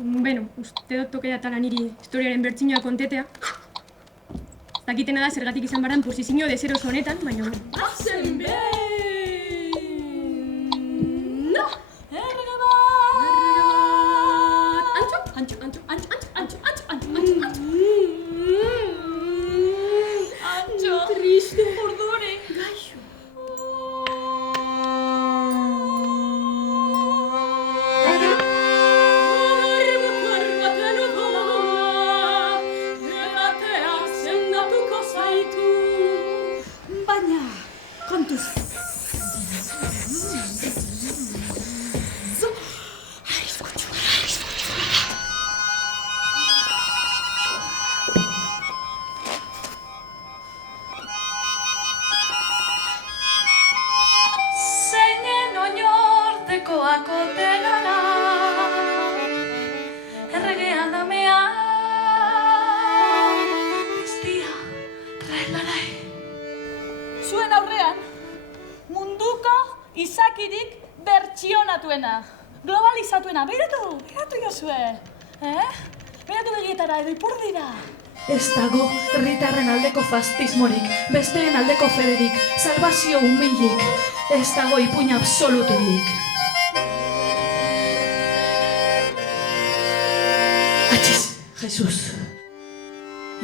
Beno, uste dut toke datala niri historiaren bertsinoa kontetea. Ez dakitena da zergatik izan bardan posizio deseroso honetan, baina... Bazen behin! No! Errege bat! Antxo, antxo, antxo, antxo, antxo, antxo, antxo, antxo, antxo, antxo. Antxo! Triste. Urduri. Gaixo. Baina, kontuz. Zeinen oinortekoak ote gara, erregea damea, iztia, traelarai. Zuen aurrean, munduko izakirik bertsionatuena, globalizatuena. Begiratu jozue. Begiratu begietara edo ipurdira. Ez dago herritarren aldeko fastismorik, besteen aldeko federik, salvazio umilik, ez dago ipuin absoluturik. Atxiz, Jesus.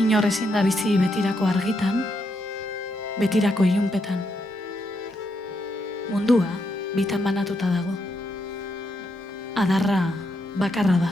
Inor ezin da bizi betirako argitan, betirako ilunpetan. Mundua bitan banatuta dago. Adarra bakarra da.